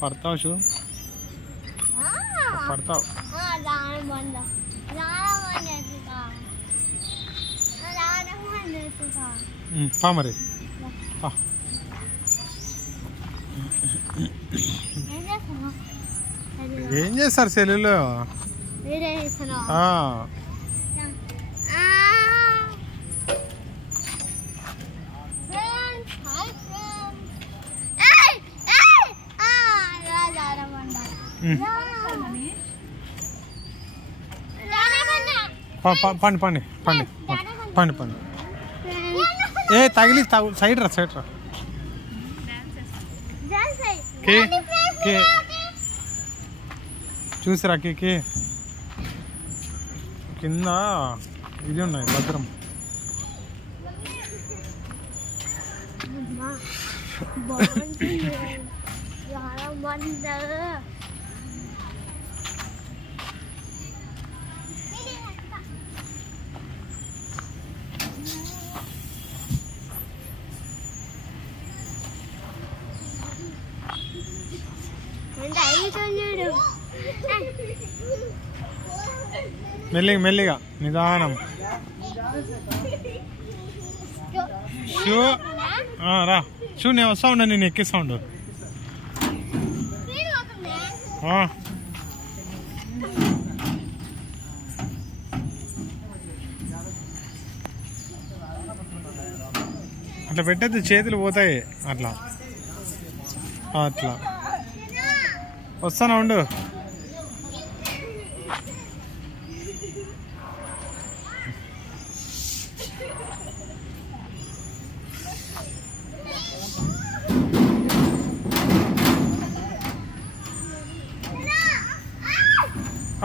పడతావు షూ పడతావు పా మరి ఏం చేస్తారు సెల్లులో పండి పండి పండి పండి పండి ఏ తగిలి సైడ్ రా సైడ్ రా చూసిరా కే కింద ఇది ఉన్నాయి భద్రం మెల్లిగా మెల్లిగా నిదానం షూ రా షూ నేను వస్తా ఉండ నేను ఎక్కిస్తా ఉండు అట్లా పెట్టద్దు చేతులు పోతాయి అట్లా అట్లా వస్తానా ఉండు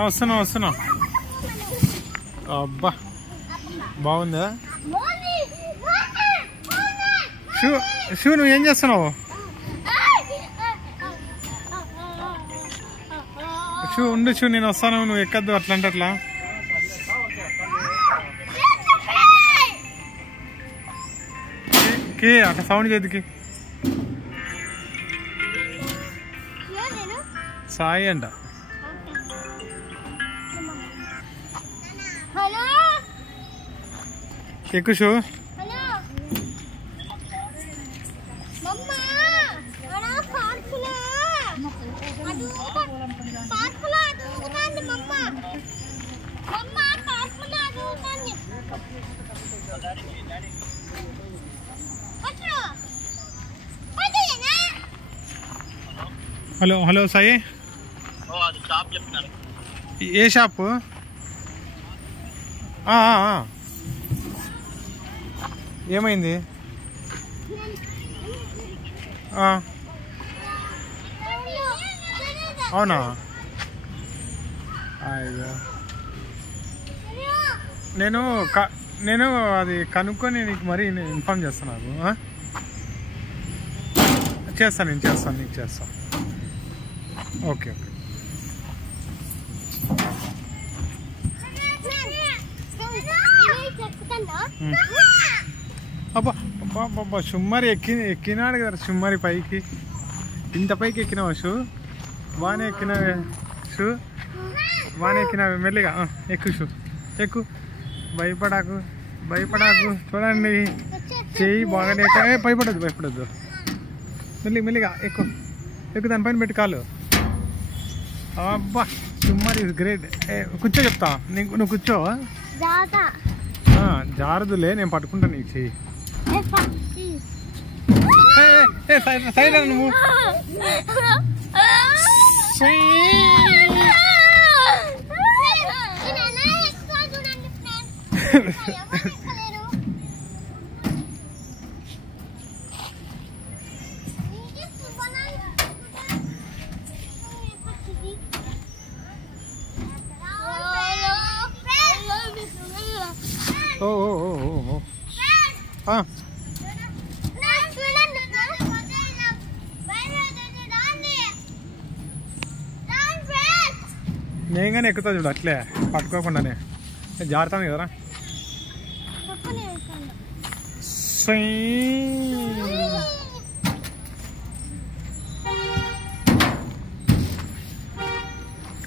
వస్తున్నా వస్తున్నా అబ్బా బాగుందా షూ షూ నువ్వు ఏం చేస్తున్నావు షూ ఉండు షూ నేను వస్తాను నువ్వు ఎక్కద్దు అట్లా అంటే అట్లా కే అట్లా సౌండ్ చేతికి సాయి అంట ఎక్కు షూ హలో హలో సాయి ఏ షాపు ఏమైంది అవునా నేను అది కనుక్కొని నీకు మరీ ఇన్ఫార్మ్ చేస్తున్నాను చేస్తాను నేను చేస్తాను నీకు చేస్తాను ఓకే ఓకే అబ్బా అబ్బా అబ్బా సుమ్మరి ఎక్కినాడు కదా సుమ్మరి పైకి ఇంత పైకి ఎక్కినావా షూ బాగానే ఎక్కినా షూ బాగానే ఎక్కినావు మెల్లిగా ఎక్కు షూ ఎక్కు భయపడాకు చూడండి చెయ్యి బాగానే భయపడద్దు మెల్లిగా ఎక్కు దానిపైన పెట్టి కాలు అబ్బా సుమ్మరి ఇస్ గ్రేట్ కూర్చో చెప్తా నువ్వు కూర్చో జారదులే నేను పట్టుకుంటాను నీకు చెయ్యి సైడ్ నువ్వు నేను కానీ ఎక్కుతా చూడు అట్లే పట్టుకోకుండానే జారుతాను కదరా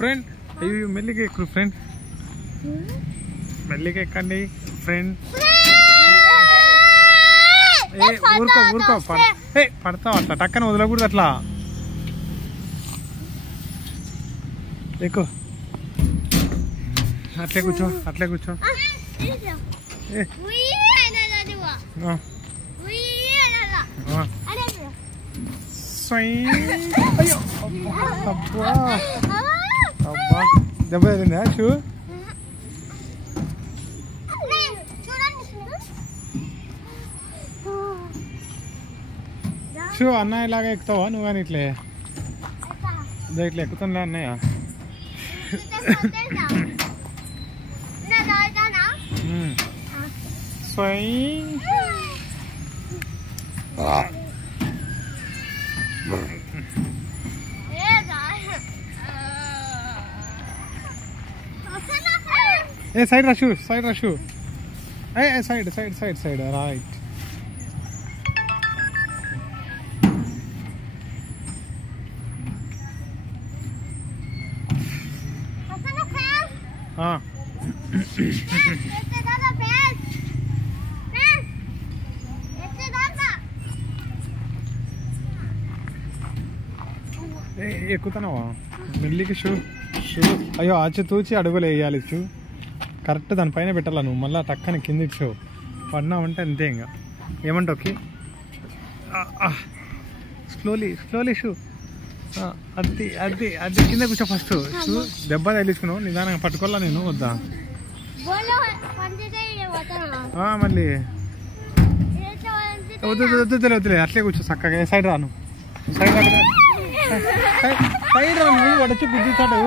ఫ్రెండ్. అయ్యో మెల్లిగా ఎక్కువ ఫ్రెండ్, మెల్లిగా ఎక్కండి ఫ్రెండ్. ఊరుకో ఊరుకో, పడతావు అట్లా టక్కన వదలకూడదు అట్లా. ఎక్కువ అట్లే కూర్చో, అట్లే కూర్చో. అయ్యో అబ్బా అబ్బా, దెబ్బ తగిలిందా షూ? షూ అన్నయ్య లాగా ఎక్కుతావా నువ్వు? కానీ ఇట్లే ఇట్లా ఎక్కుతుందా అన్నయ్య? ఏ సైడ్ రా షూ, సైడ్ రా షూ. ఏ side side side side right. ఎక్కుతున్నావా మెల్లికి షూ? షూ అయ్యో ఆచితూచి అడుగులు వేయాలి. షూ కరెక్ట్ దానిపైన పెట్టాలా నువ్వు, మళ్ళీ టక్కన కింద షూ పడినావంటే అంతే. ఇంకా ఏమంటావు? Okay slowly slowly shoe. అది అది అది కింద కూర్చో ఫస్ట్. షూ దెబ్బ తగిలించుకున్నావు, నిదానంగా పట్టుకోవాలా నేను వద్దా? మళ్ళీ వద్దు వద్దులే వద్దులే, అట్లే కూర్చో చక్కగా. సైడ్ రాను, సైడ్ సైడ్ రాను, వడచ్చు గుద్దుతాడు.